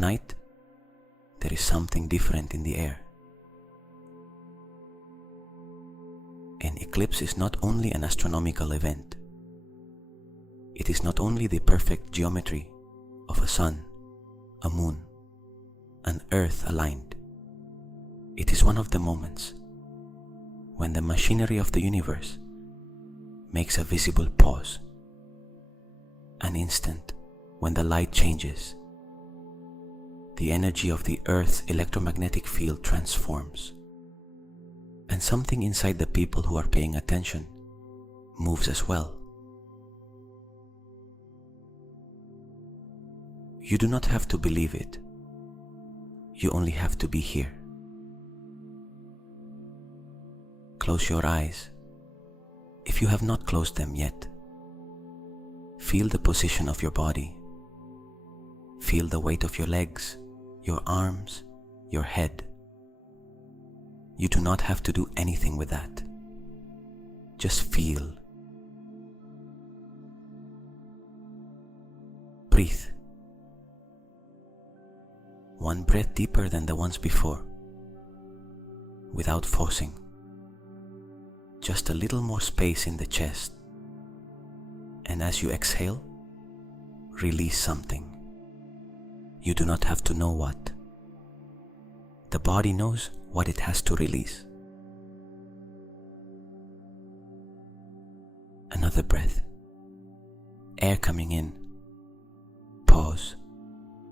Tonight, there is something different in the air. An eclipse is not only an astronomical event. It is not only the perfect geometry of a sun, a moon, an earth aligned. It is one of the moments when the machinery of the universe makes a visible pause, an instant when the light changes, the energy of the Earth's electromagnetic field transforms, and something inside the people who are paying attention moves as well. You do not have to believe it. You only have to be here. Close your eyes, if you have not closed them yet. Feel the position of your body. Feel the weight of your legs, your arms, your head. You do not have to do anything with that. Just feel. Breathe. One breath deeper than the ones before, without forcing. Just a little more space in the chest. And as you exhale, release something. You do not have to know what. The body knows what it has to release. Another breath. Air coming in. Pause.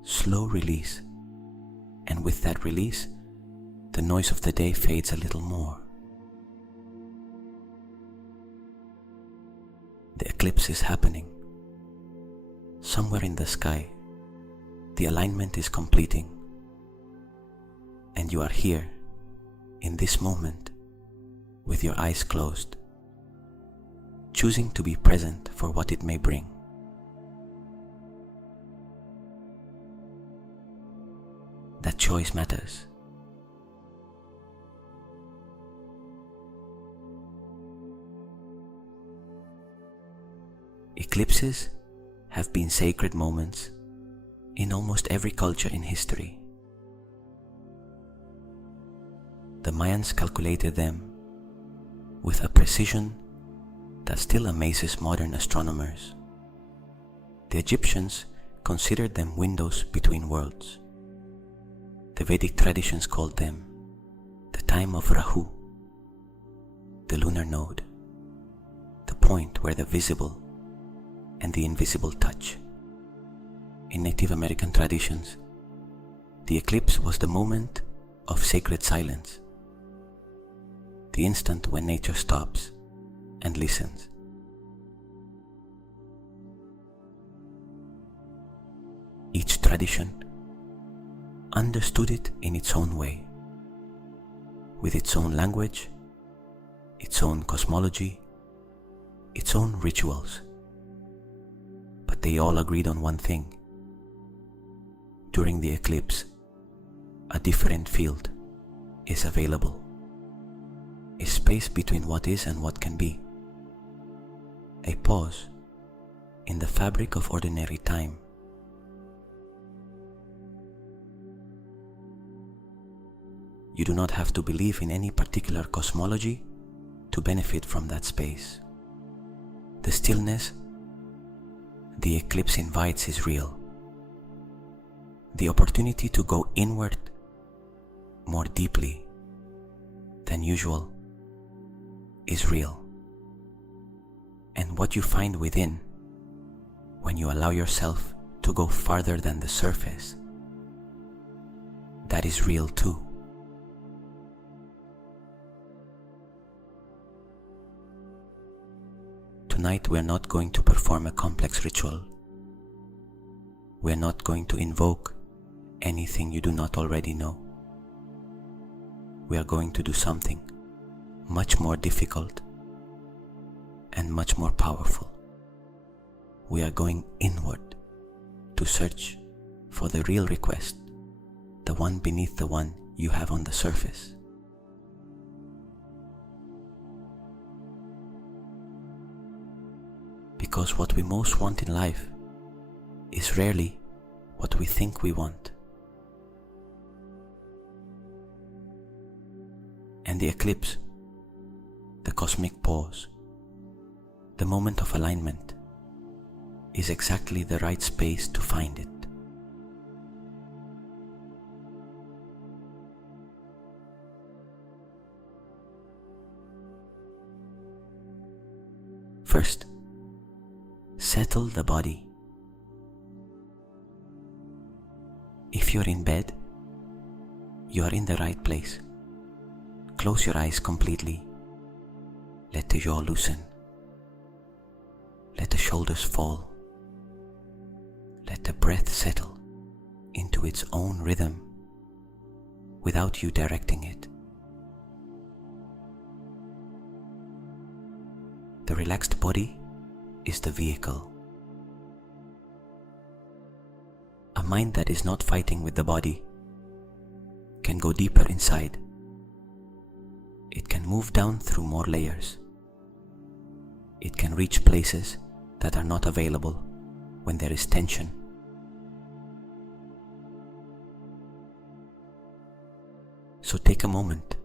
Slow release. And with that release, the noise of the day fades a little more. The eclipse is happening. Somewhere in the sky, the alignment is completing. And you are here, in this moment, with your eyes closed, choosing to be present for what it may bring. That choice matters. Eclipses have been sacred moments in almost every culture in history. The Mayans calculated them with a precision that still amazes modern astronomers. The Egyptians considered them windows between worlds. The Vedic traditions called them the time of Rahu, the lunar node, the point where the visible and the invisible touch. In Native American traditions, the eclipse was the moment of sacred silence, the instant when nature stops and listens. Each tradition understood it in its own way, with its own language, its own cosmology, its own rituals. But they all agreed on one thing. During the eclipse, a different field is available, a space between what is and what can be, a pause in the fabric of ordinary time. You do not have to believe in any particular cosmology to benefit from that space. The stillness the eclipse invites is real. The opportunity to go inward more deeply than usual is real. And what you find within, when you allow yourself to go farther than the surface, that is real too. Tonight we are not going to perform a complex ritual. We are not going to invoke anything you do not already know. We are going to do something much more difficult and much more powerful. We are going inward to search for the real request, the one beneath the one you have on the surface. Because what we most want in life is rarely what we think we want. And the eclipse, the cosmic pause, the moment of alignment, is exactly the right space to find it. First, settle the body. If you're in bed, you are in the right place. Close your eyes completely. Let the jaw loosen. Let the shoulders fall. Let the breath settle into its own rhythm without you directing it. The relaxed body is the vehicle. A mind that is not fighting with the body can go deeper inside. It can move down through more layers. It can reach places that are not available when there is tension. So take a moment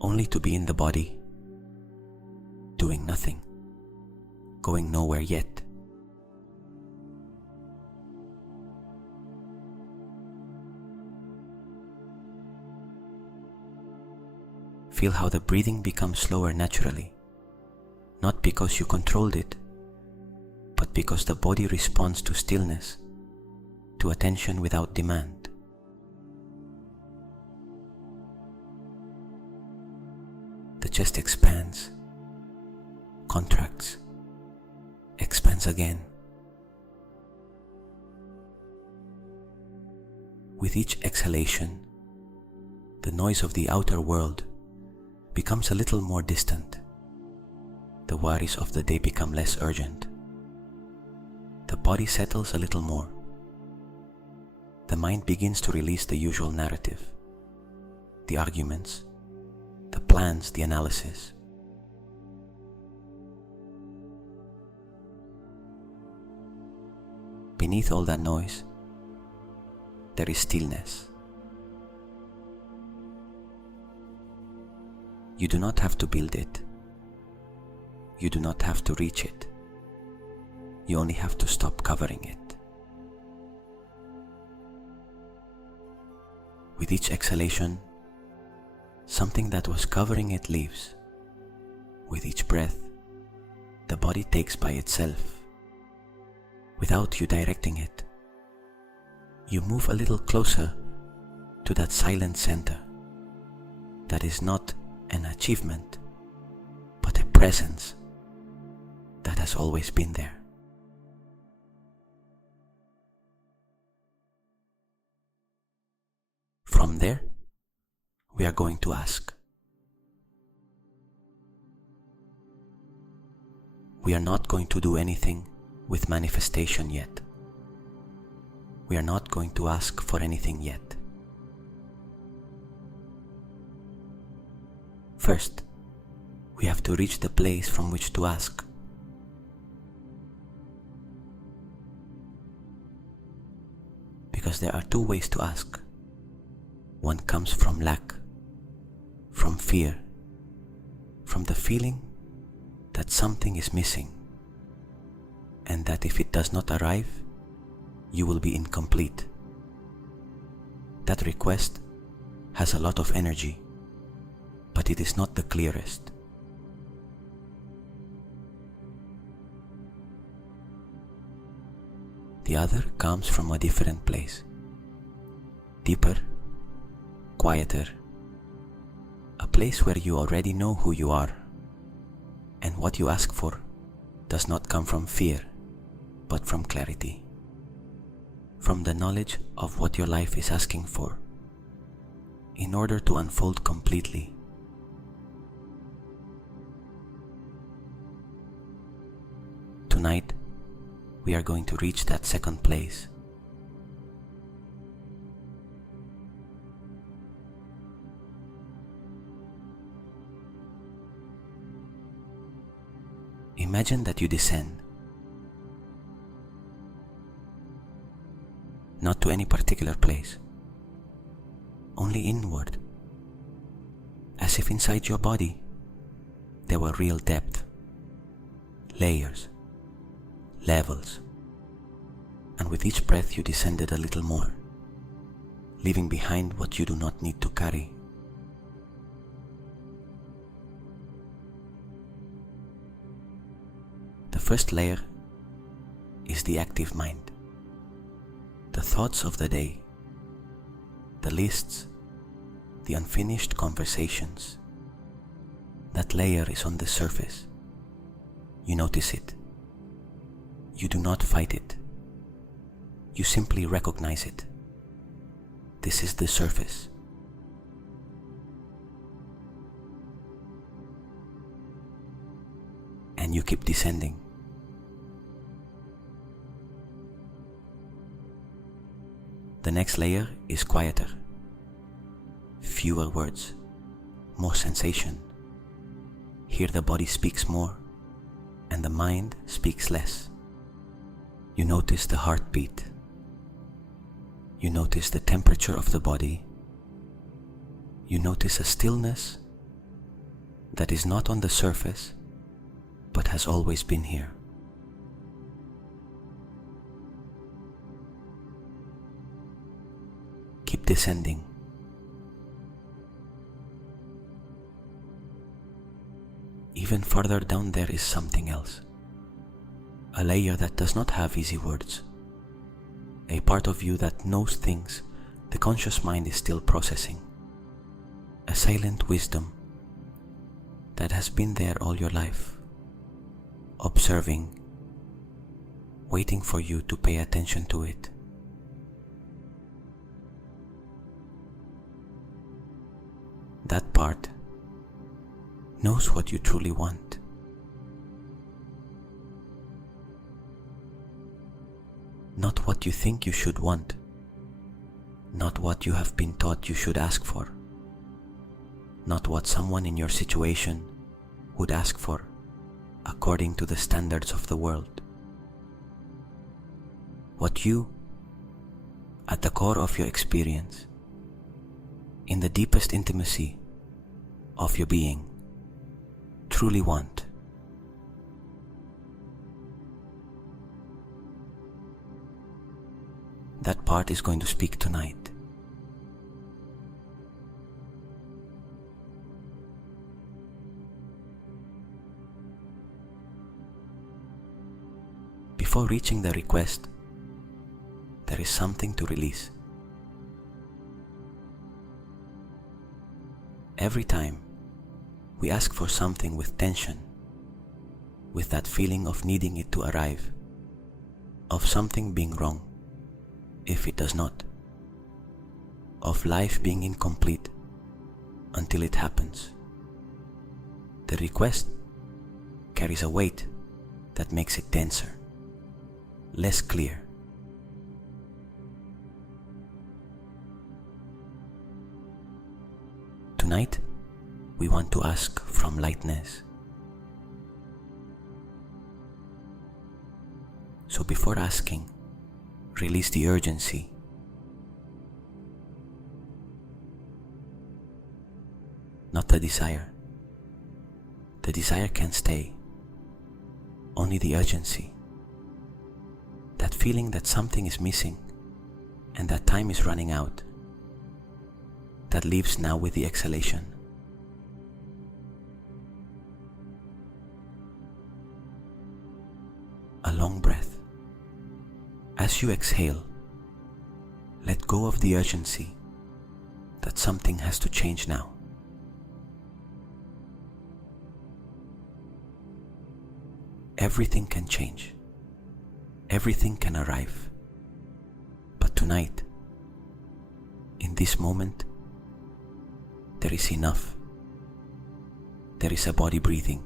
only to be in the body, doing nothing, going nowhere yet. Feel how the breathing becomes slower naturally, not because you controlled it, but because the body responds to stillness, to attention without demand. The chest expands, contracts, expands again. With each exhalation, the noise of the outer world becomes a little more distant. The worries of the day become less urgent. The body settles a little more. The mind begins to release the usual narrative, the arguments, the plans, the analysis. Beneath all that noise, there is stillness. You do not have to build it. You do not have to reach it. You only have to stop covering it. With each exhalation, something that was covering it leaves. With each breath, the body takes by itself. Without you directing it, you move a little closer to that silent center that is not an achievement, but a presence that has always been there. From there, we are going to ask. We are not going to do anything with manifestation yet. We are not going to ask for anything yet. First, we have to reach the place from which to ask. Because there are two ways to ask. One comes from lack, from fear, from the feeling that something is missing, and that if it does not arrive, you will be incomplete. That request has a lot of energy, but it is not the clearest. The other comes from a different place, deeper, quieter, a place where you already know who you are, and what you ask for does not come from fear, but from clarity, from the knowledge of what your life is asking for, in order to unfold completely. Tonight, we are going to reach that second place. Imagine that you descend, not to any particular place, only inward, as if inside your body there were real depth, layers, levels, and with each breath you descended a little more, leaving behind what you do not need to carry. The first layer is the active mind. The thoughts of the day, the lists, the unfinished conversations. That layer is on the surface. You notice it. You do not fight it. You simply recognize it. This is the surface. And you keep descending. The next layer is quieter. Fewer words, more sensation. Here the body speaks more and the mind speaks less. You notice the heartbeat. You notice the temperature of the body. You notice a stillness that is not on the surface but has always been here. Keep descending. Even farther down there is something else. A layer that does not have easy words. A part of you that knows things the conscious mind is still processing. A silent wisdom that has been there all your life, observing, waiting for you to pay attention to it. That part knows what you truly want. Not what you think you should want, not what you have been taught you should ask for, not what someone in your situation would ask for according to the standards of the world. What you, at the core of your experience, in the deepest intimacy of your being, truly want. That part is going to speak tonight. Before reaching the request, there is something to release. Every time we ask for something with tension, with that feeling of needing it to arrive, of something being wrong if it does not, of life being incomplete until it happens. The request carries a weight that makes it denser, less clear. Tonight, we want to ask from lightness. So before asking, release the urgency. Not the desire. The desire can stay. Only the urgency. That feeling that something is missing and that time is running out. That leaves now with the exhalation. A long breath. As you exhale, let go of the urgency that something has to change now. Everything can change. Everything can arrive. But tonight, in this moment, there is enough. There is a body breathing.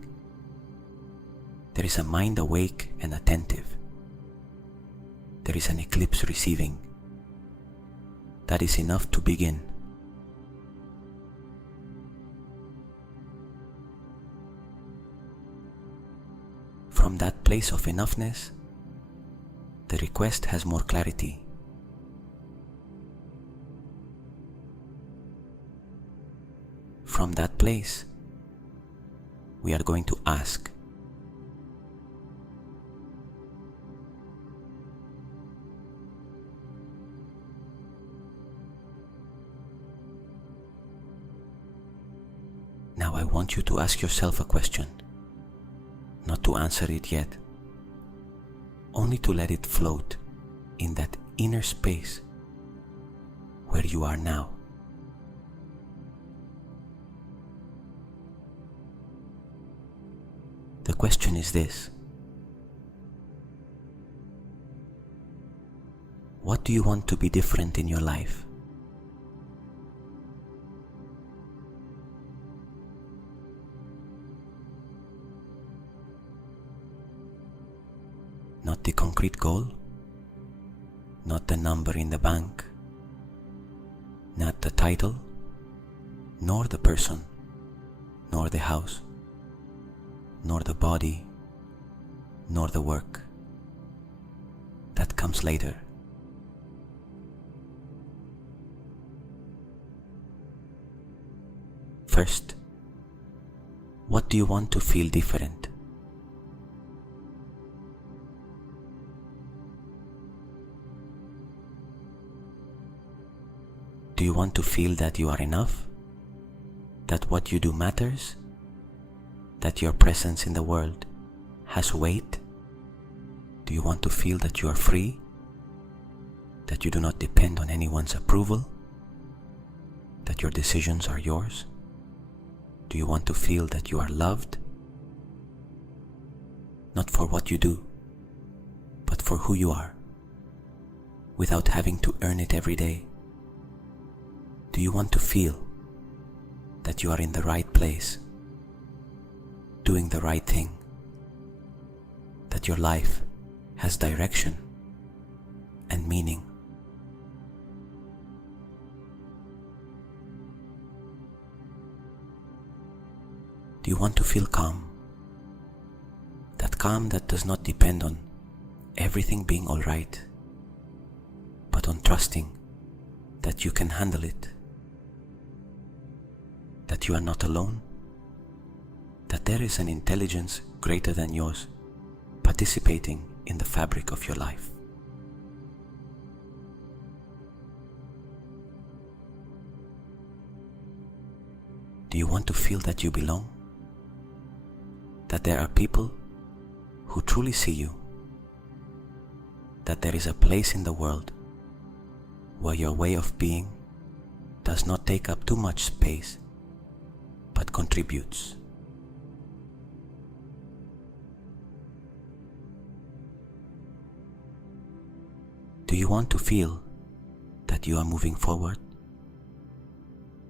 There is a mind awake and attentive. There is an eclipse receiving. That is enough to begin. From that place of enoughness, the request has more clarity. from that place, we are going to ask, now I want you to ask yourself a question, not to answer it yet, only to let it float in that inner space where you are now. The question is this: what do you want to be different in your life? Not the concrete goal, not the number in the bank, not the title, nor the person, nor the house, nor the body, nor the work. That comes later. First, what do you want to feel different? Do you want to feel that you are enough? That what you do matters? That your presence in the world has weight? Do you want to feel that you are free? That you do not depend on anyone's approval? That your decisions are yours? Do you want to feel that you are loved? Not for what you do, but for who you are, without having to earn it every day. Do you want to feel that you are in the right place, doing the right thing, that your life has direction and meaning? Do you want to feel calm? That calm that does not depend on everything being all right, but on trusting that you can handle it, that you are not alone, that there is an intelligence greater than yours participating in the fabric of your life. Do you want to feel that you belong? That there are people who truly see you? That there is a place in the world where your way of being does not take up too much space, but contributes? Do you want to feel that you are moving forward?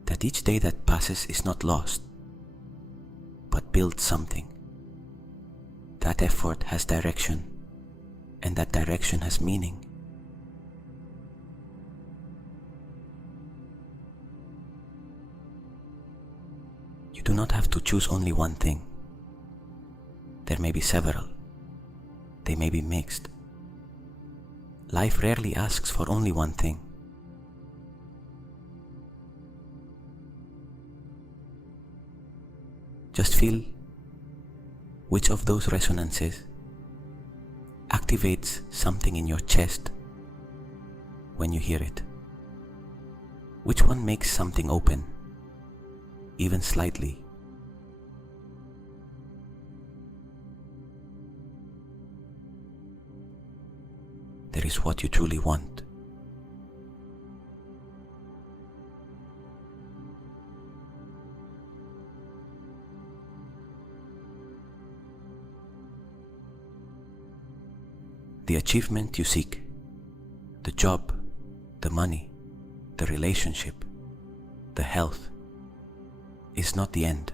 That each day that passes is not lost, but builds something? That effort has direction, and that direction has meaning? You do not have to choose only one thing. There may be several. They may be mixed. Life rarely asks for only one thing. Just feel which of those resonances activates something in your chest when you hear it. Which one makes something open, even slightly? There is what you truly want. The achievement you seek, the job, the money, the relationship, the health, is not the end.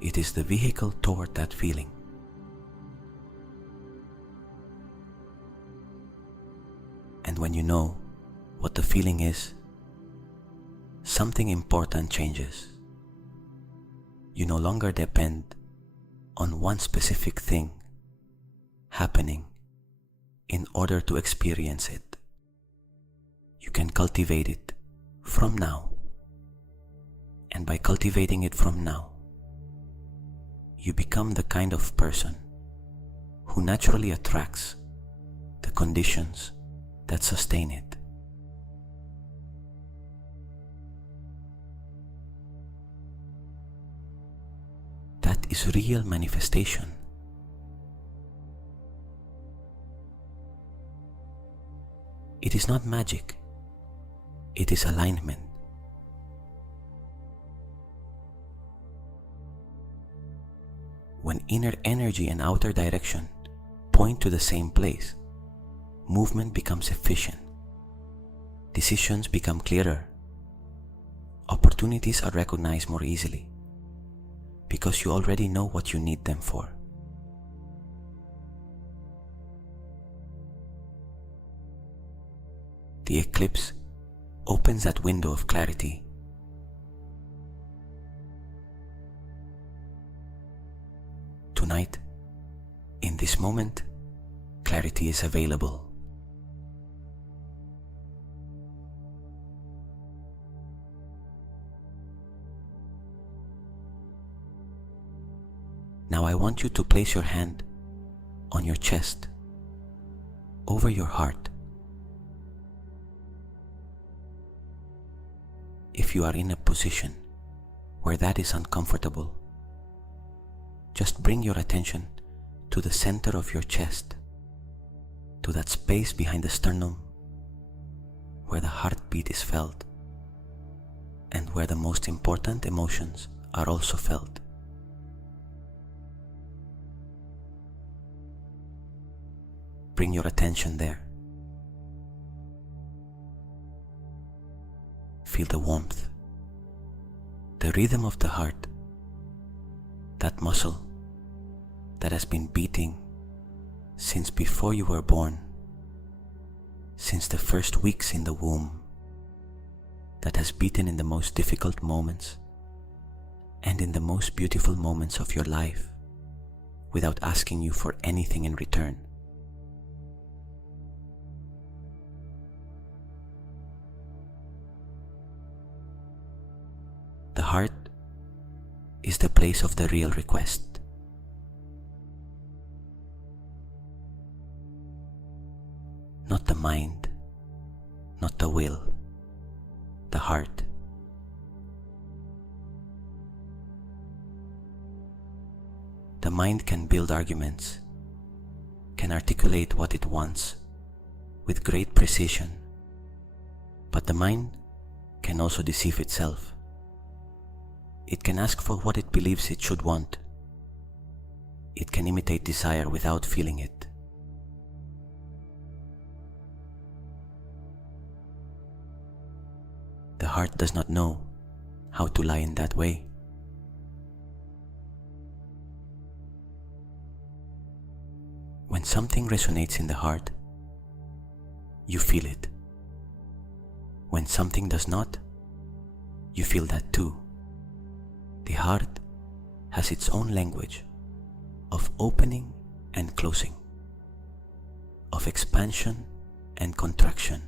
It is the vehicle toward that feeling. And when you know what the feeling is, something important changes. You no longer depend on one specific thing happening in order to experience it. You can cultivate it from now And by cultivating it from now, you become the kind of person who naturally attracts the conditions that sustain it. That is real manifestation. It is not magic, it is alignment. When inner energy and outer direction point to the same place, movement becomes efficient, decisions become clearer, opportunities are recognized more easily, because you already know what you need them for. The eclipse opens that window of clarity. Tonight, in this moment, clarity is available. Now I want you to place your hand on your chest, over your heart. If you are in a position where that is uncomfortable, just bring your attention to the center of your chest, to that space behind the sternum where the heartbeat is felt and where the most important emotions are also felt. Bring your attention there. Feel the warmth, the rhythm of the heart, that muscle that has been beating since before you were born, since the first weeks in the womb, that has beaten in the most difficult moments and in the most beautiful moments of your life without asking you for anything in return. The heart is the place of the real request. Not the mind, not the will, the heart. The mind can build arguments, can articulate what it wants with great precision, but the mind can also deceive itself. It can ask for what it believes it should want. It can imitate desire without feeling it. The heart does not know how to lie in that way. When something resonates in the heart, you feel it. When something does not, you feel that too. The heart has its own language of opening and closing, of expansion and contraction.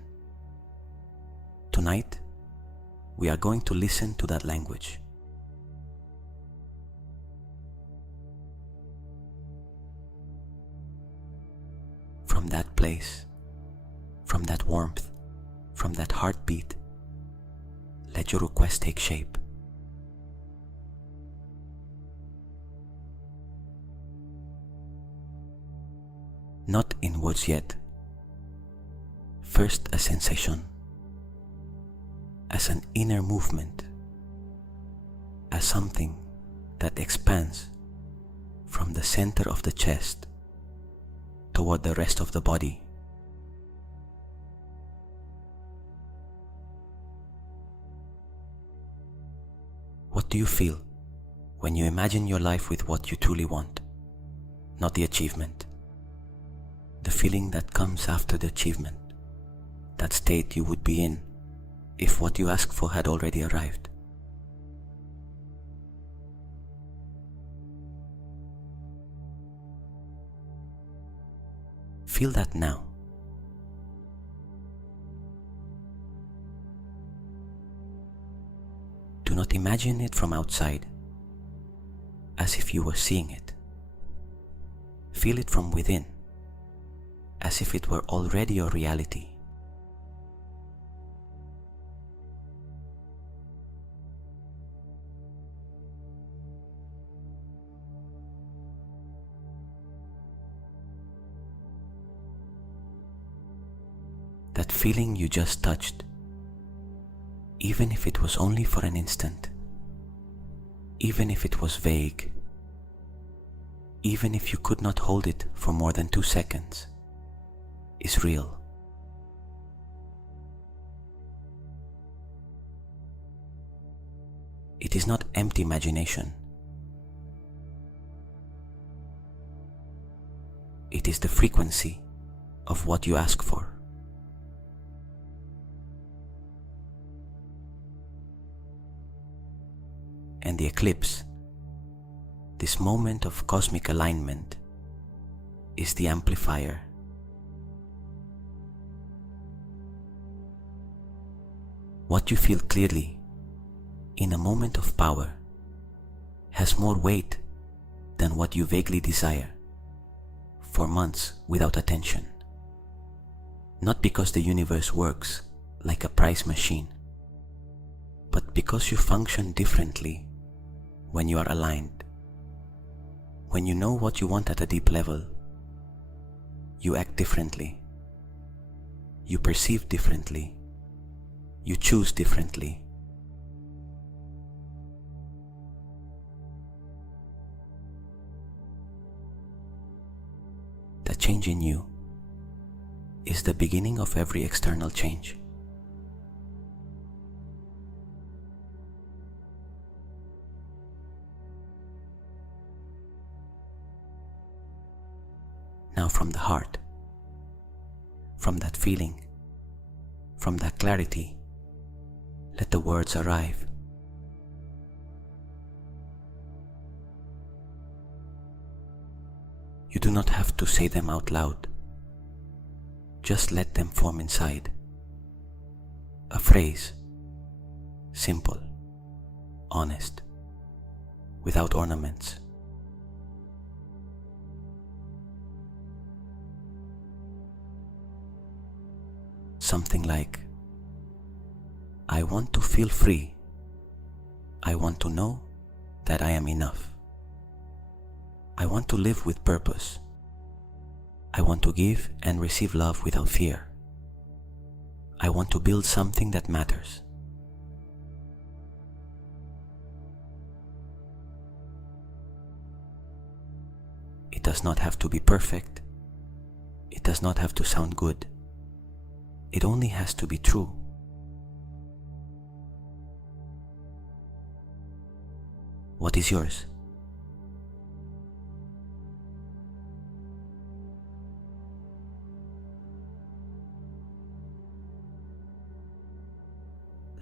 Tonight, we are going to listen to that language. From that place, from that warmth, from that heartbeat, let your request take shape. Not in words yet. First a sensation, as an inner movement, as something that expands from the center of the chest toward the rest of the body. What do you feel when you imagine your life with what you truly want, not the achievement? The feeling that comes after the achievement, that state you would be in if what you asked for had already arrived. Feel that now. Do not imagine it from outside, as if you were seeing it. Feel it from within, as if it were already your reality. That feeling you just touched, even if it was only for an instant, even if it was vague, even if you could not hold it for more than 2 seconds, is real. It is not empty imagination. It is the frequency of what you ask for. And the eclipse, this moment of cosmic alignment, is the amplifier. What you feel clearly in a moment of power has more weight than what you vaguely desire for months without attention. Not because the universe works like a price machine, but because you function differently when you are aligned. When you know what you want at a deep level, you act differently, you perceive differently, you choose differently. The change in you is the beginning of every external change. Now from the heart, from that feeling, from that clarity, let the words arrive. You do not have to say them out loud. Just let them form inside. A phrase, simple, honest, without ornaments. Something like, I want to feel free. I want to know that I am enough. I want to live with purpose. I want to give and receive love without fear. I want to build something that matters. It does not have to be perfect. It does not have to sound good. It only has to be true. What is yours?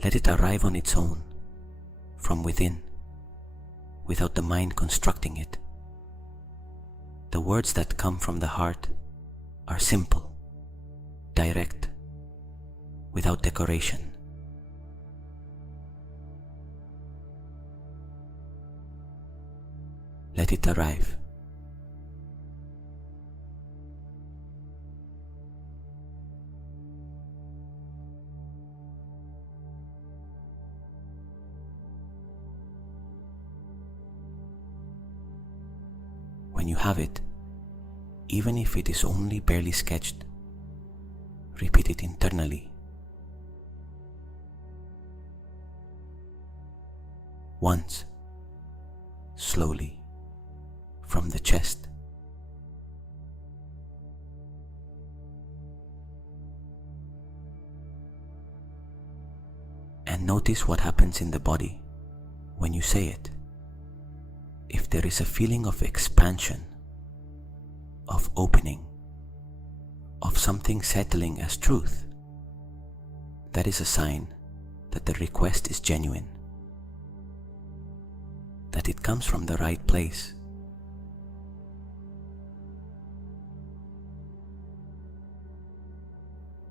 Let it arrive on its own, from within, without the mind constructing it. The words that come from the heart are simple, direct, without decoration. Let it arrive. When you have it, even if it is only barely sketched, repeat it internally. Once, slowly, from the chest. And notice what happens in the body when you say it. If there is a feeling of expansion, of opening, of something settling as truth, that is a sign that the request is genuine, that it comes from the right place.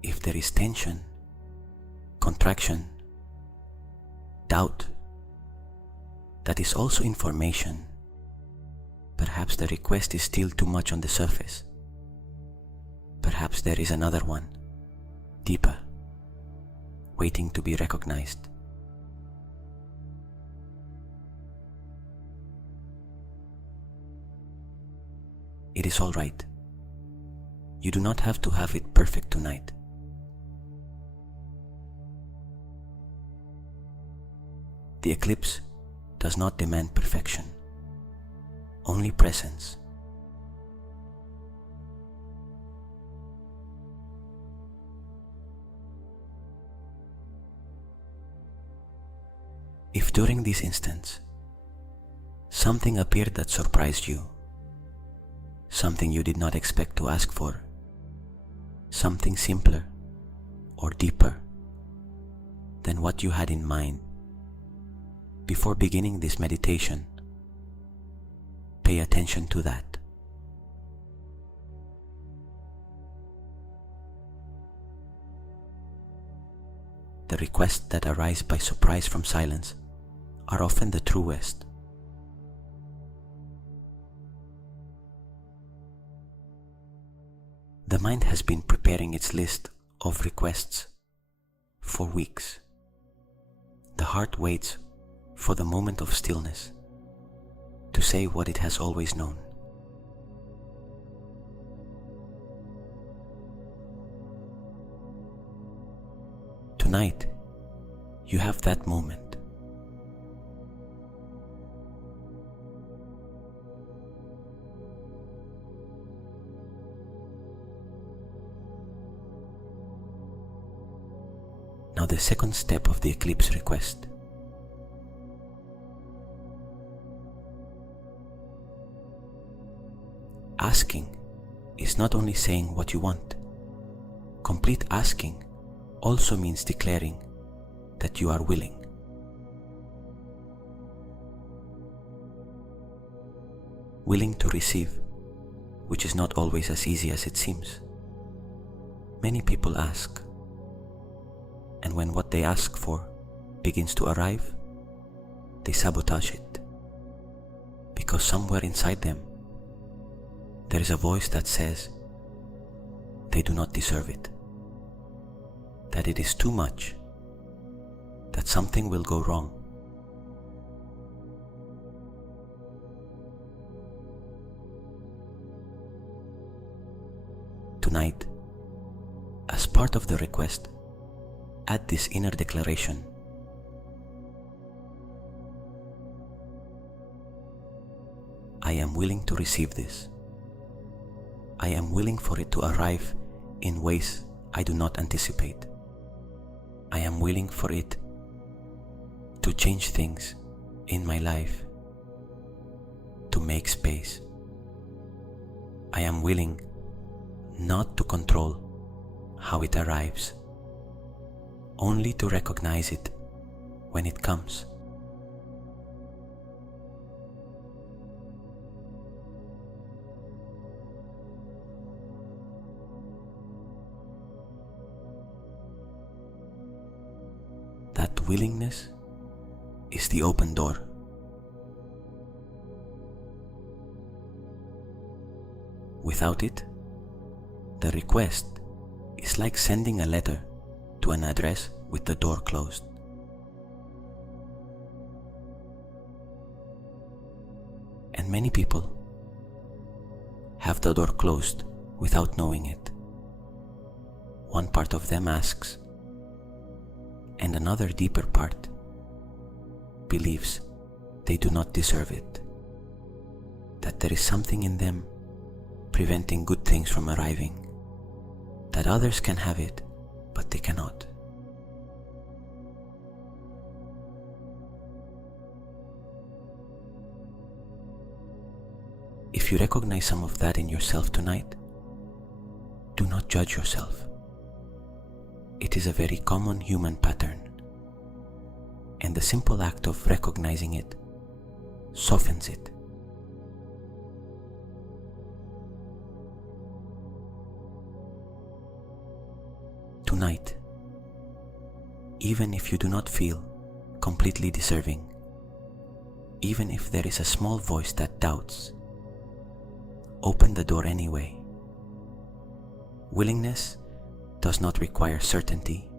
If there is tension, contraction, doubt, that is also information. Perhaps the request is still too much on the surface. Perhaps there is another one, deeper, waiting to be recognized. It is all right. You do not have to have it perfect tonight. The eclipse does not demand perfection, only presence. If during this instance something appeared that surprised you, something you did not expect to ask for, something simpler or deeper than what you had in mind, before beginning this meditation, pay attention to that. The requests that arise by surprise from silence are often the truest. The mind has been preparing its list of requests for weeks. The heart waits for the moment of stillness to say what it has always known. Tonight, you have that moment. Now the second step of the eclipse request. Asking is not only saying what you want. Complete asking also means declaring that you are willing. Willing to receive, which is not always as easy as it seems. Many people ask, and when what they ask for begins to arrive, they sabotage it. Because somewhere inside them, there is a voice that says they do not deserve it, that it is too much, that something will go wrong. Tonight, as part of the request, add this inner declaration. I am willing to receive this. I am willing for it to arrive in ways I do not anticipate. I am willing for it to change things in my life, to make space. I am willing not to control how it arrives, only to recognize it when it comes. That willingness is the open door. Without it, the request is like sending a letter to an address with the door closed. And many people have the door closed without knowing it. One part of them asks, and another deeper part believes they do not deserve it, that there is something in them preventing good things from arriving, that others can have it, but they cannot. If you recognize some of that in yourself tonight, do not judge yourself. It is a very common human pattern, and the simple act of recognizing it softens it. Tonight, even if you do not feel completely deserving, even if there is a small voice that doubts, open the door anyway. Willingness does not require certainty.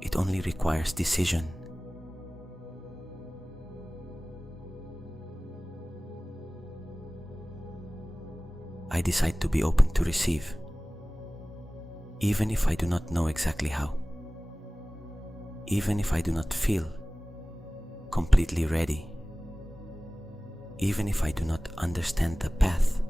It only requires decision. I decide to be open to receive, even if I do not know exactly how, even if I do not feel completely ready, even if I do not understand the path.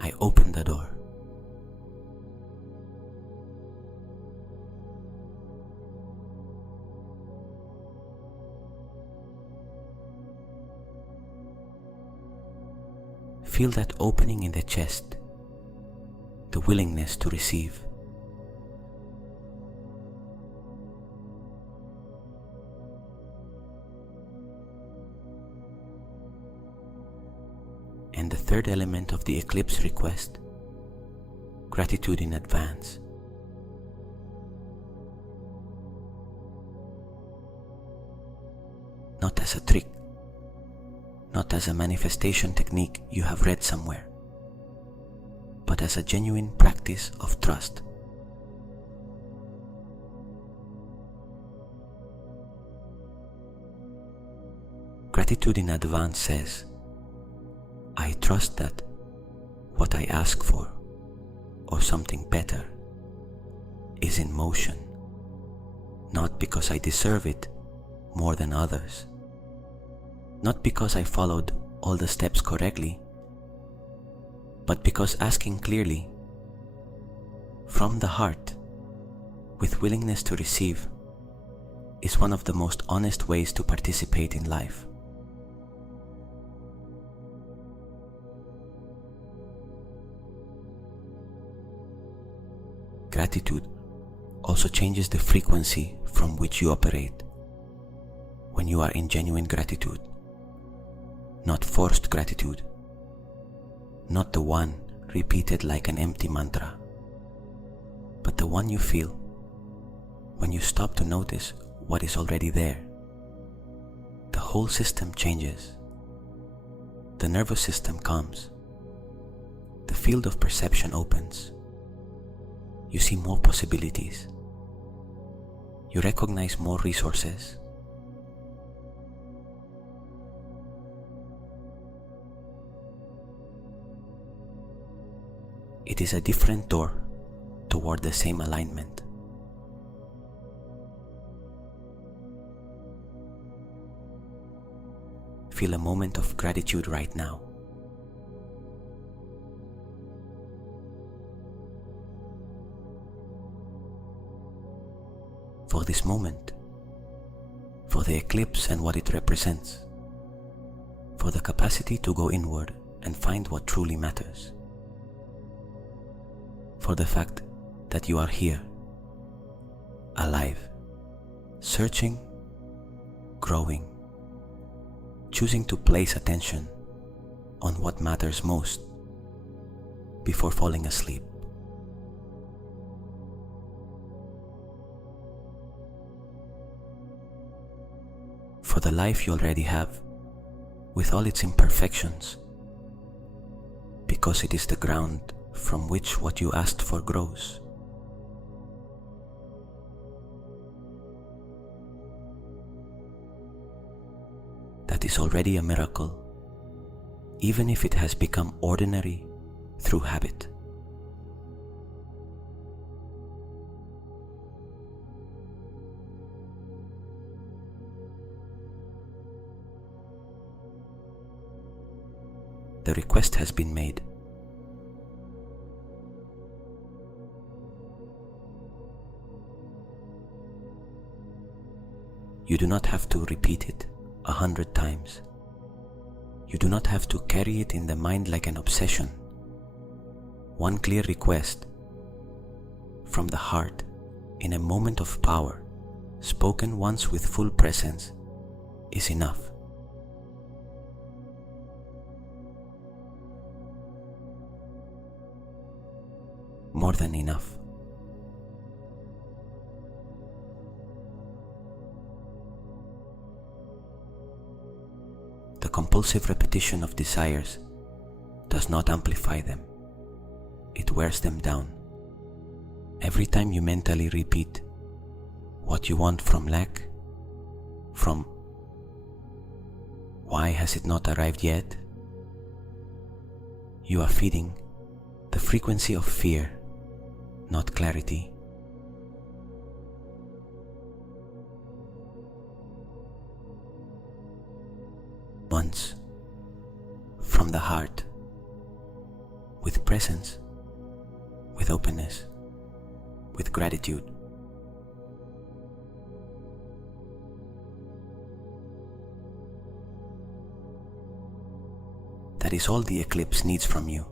I open the door. Feel that opening in the chest, the willingness to receive. And the third element of the ECLIPSE request, gratitude in advance. Not as a trick, not as a manifestation technique you have read somewhere, but as a genuine practice of trust. Gratitude in advance says, I trust that what I ask for, or something better, is in motion, not because I deserve it more than others, not because I followed all the steps correctly, but because asking clearly, from the heart, with willingness to receive, is one of the most honest ways to participate in life. Gratitude also changes the frequency from which you operate. When you are in genuine gratitude, not forced gratitude, not the one repeated like an empty mantra, but the one you feel when you stop to notice what is already there. The whole system changes. The nervous system calms. The field of perception opens. You see more possibilities. You recognize more resources. It is a different door toward the same alignment. Feel a moment of gratitude right now. For this moment, for the eclipse and what it represents, for the capacity to go inward and find what truly matters, for the fact that you are here, alive, searching, growing, choosing to place attention on what matters most before falling asleep. For the life you already have, with all its imperfections, because it is the ground from which what you asked for grows. That is already a miracle, even if it has become ordinary through habit. The request has been made. You do not have to repeat it 100 times. You do not have to carry it in the mind like an obsession. One clear request from the heart in a moment of power, spoken once with full presence, is enough. often enough. The compulsive repetition of desires does not amplify them. It wears them down. Every time you mentally repeat what you want from lack, from why has it not arrived yet, you are feeding the frequency of fear, not clarity. Once, from the heart, with presence, with openness, with gratitude. That is all the eclipse needs from you.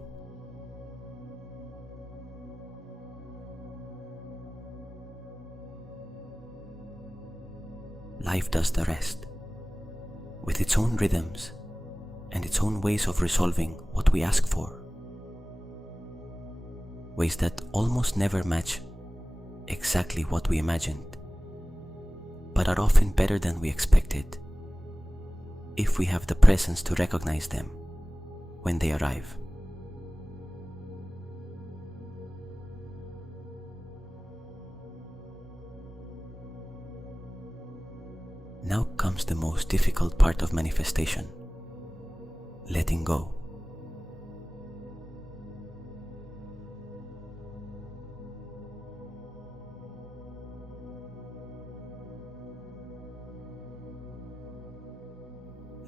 Life does the rest, with its own rhythms and its own ways of resolving what we ask for. Ways that almost never match exactly what we imagined, but are often better than we expected, if we have the presence to recognize them when they arrive. Now comes the most difficult part of manifestation: letting go.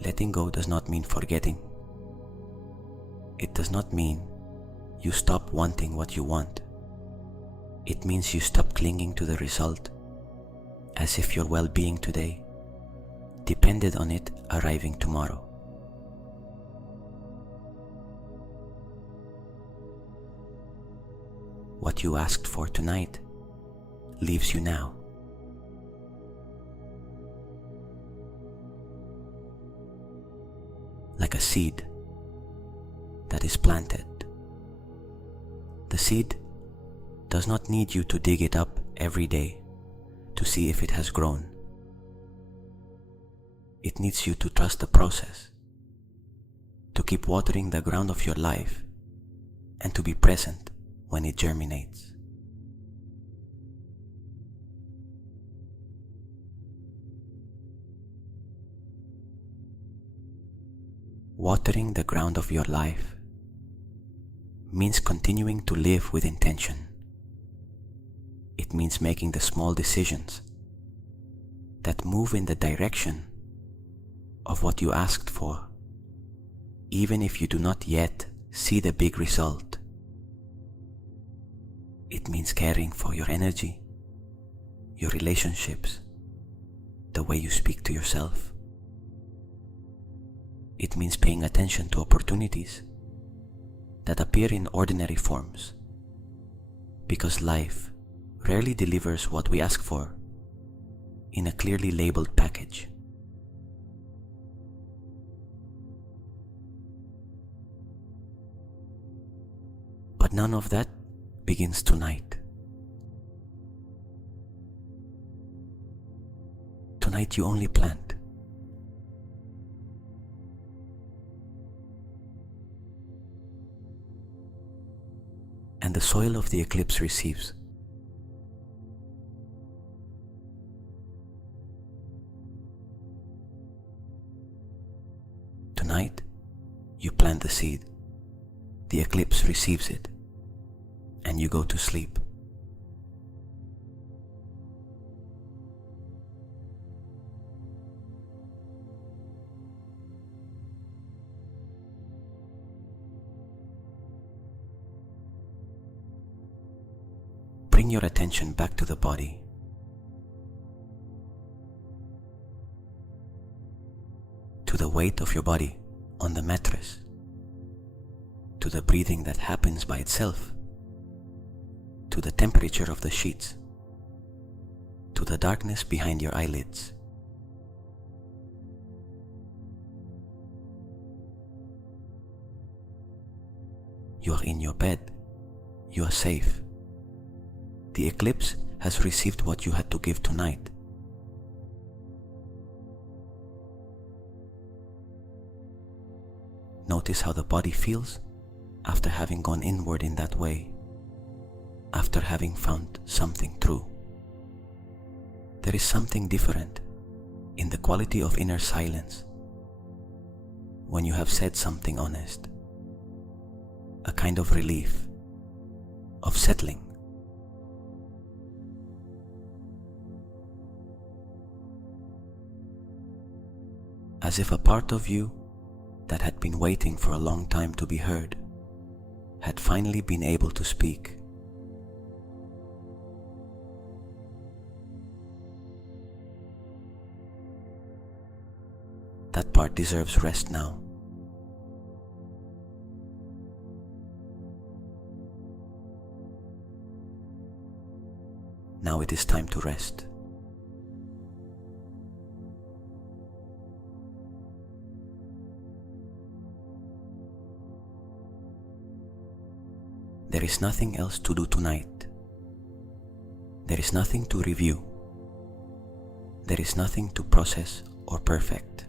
Letting go does not mean forgetting. It does not mean you stop wanting what you want. It means you stop clinging to the result, as if your well-being today depended on it arriving tomorrow. What you asked for tonight leaves you now. Like a seed that is planted. The seed does not need you to dig it up every day to see if it has grown. It needs you to trust the process, to keep watering the ground of your life, and to be present when it germinates. Watering the ground of your life means continuing to live with intention. It means making the small decisions that move in the direction of what you asked for, even if you do not yet see the big result. It means caring for your energy, your relationships, the way you speak to yourself. It means paying attention to opportunities that appear in ordinary forms, because life rarely delivers what we ask for in a clearly labeled package. But none of that begins tonight. Tonight you only plant. And the soil of the eclipse receives. Tonight, you plant the seed, the eclipse receives it, and you go to sleep. Bring your attention back to the body. To the weight of your body on the mattress. To the breathing that happens by itself. To the temperature of the sheets. To the darkness behind your eyelids. You are in your bed. You are safe. The eclipse has received what you had to give tonight. Notice how the body feels after having gone inward in that way, after having found something true. There is something different in the quality of inner silence when you have said something honest, a kind of relief, of settling. As if a part of you that had been waiting for a long time to be heard had finally been able to speak. That part deserves rest now. Now it is time to rest. There is nothing else to do tonight. There is nothing to review. There is nothing to process or perfect.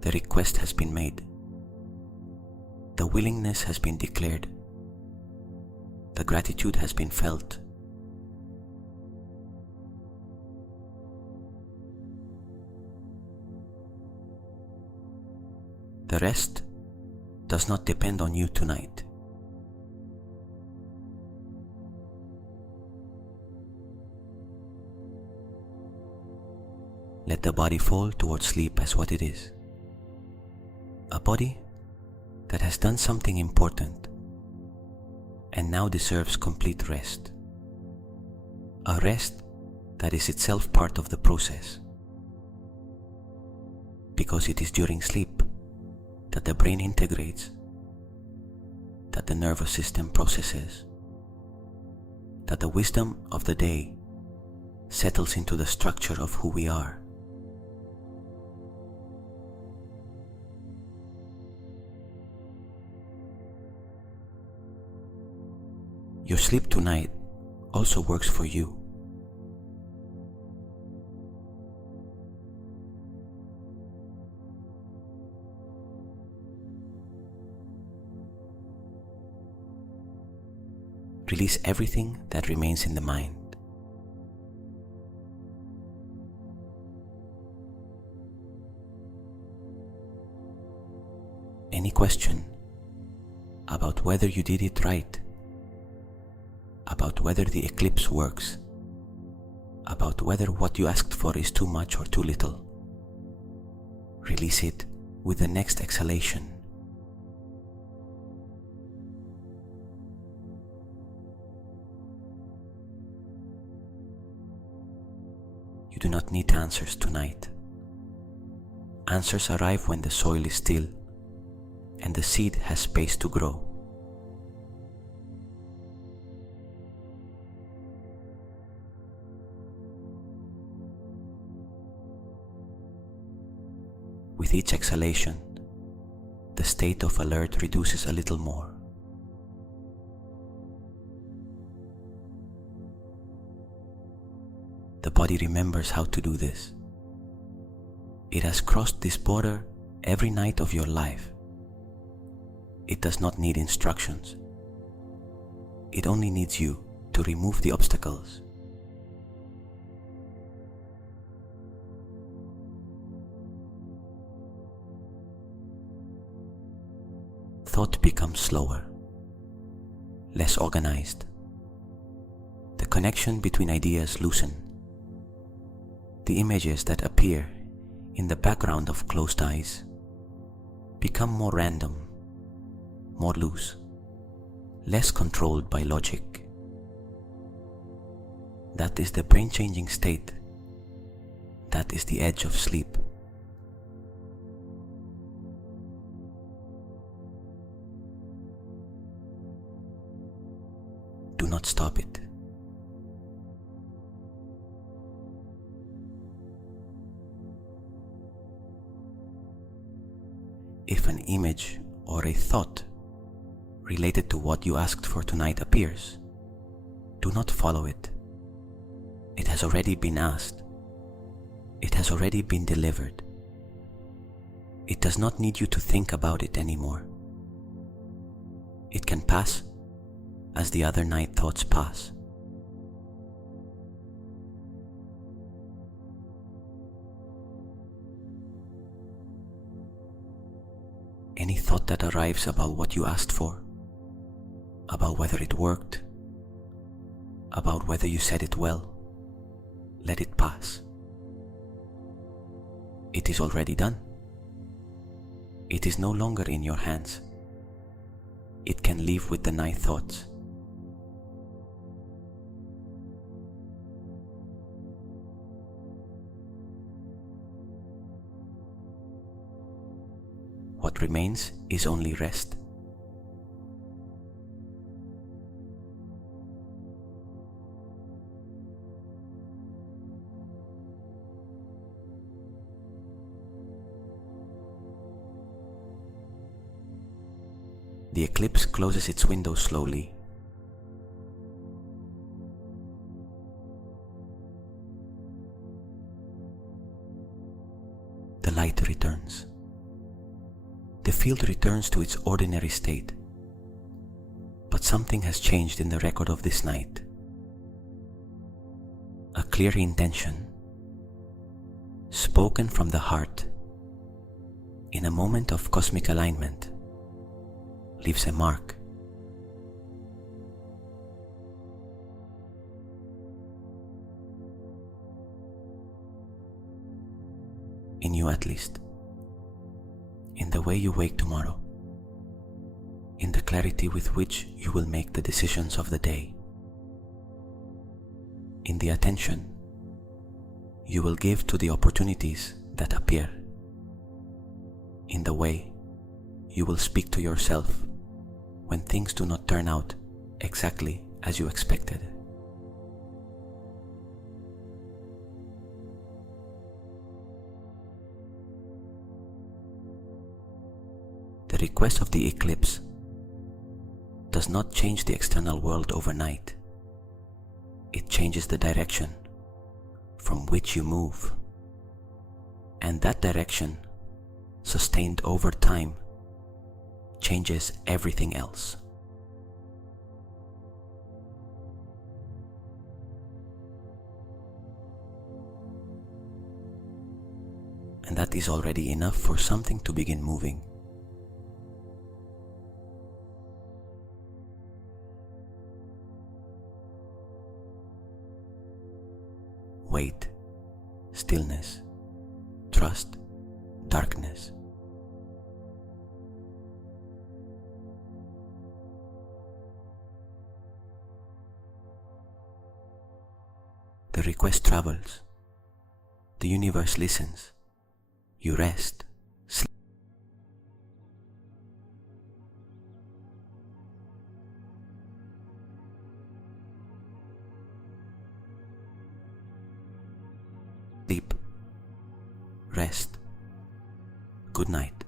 The request has been made. The willingness has been declared. The gratitude has been felt. The rest does not depend on you tonight. Let the body fall towards sleep as what it is. A body that has done something important and now deserves complete rest. A rest that is itself part of the process. Because it is during sleep that the brain integrates, that the nervous system processes, that the wisdom of the day settles into the structure of who we are. Your sleep tonight also works for you. Release everything that remains in the mind. Any question about whether you did it right, about whether the eclipse works, about whether what you asked for is too much or too little, release it with the next exhalation. You do not need answers tonight. Answers arrive when the soil is still and the seed has space to grow. With each exhalation, the state of alert reduces a little more. The body remembers how to do this. It has crossed this border every night of your life. It does not need instructions. It only needs you to remove the obstacles. Thought becomes slower, less organized. The connection between ideas loosen. The images that appear in the background of closed eyes become more random, more loose, less controlled by logic. That is the brain-changing state. That is the edge of sleep. Do not stop it. If an image or a thought related to what you asked for tonight appears, Do not follow it. It has already been asked. It has already been delivered. It does not need you to think about it anymore. It can pass as the other night thoughts pass. Any thought that arrives about what you asked for, about whether it worked, about whether you said it well, let it pass. It is already done. It is no longer in your hands. It can leave with the night thoughts. What remains is only rest. The eclipse closes its window slowly. The light returns. The field returns to its ordinary state. But something has changed in the record of this night. A clear intention, spoken from the heart, in a moment of cosmic alignment, leaves a mark. In you at least. In the way you wake tomorrow. In the clarity with which you will make the decisions of the day. In the attention you will give to the opportunities that appear. In the way you will speak to yourself when things do not turn out exactly as you expected. The request of the eclipse does not change the external world overnight. It changes the direction from which you move, and that direction, sustained over time, changes everything else. And that is already enough for something to begin moving. Wait, stillness, trust, darkness. The request travels. The universe listens. You rest, sleep. Rest. Good night.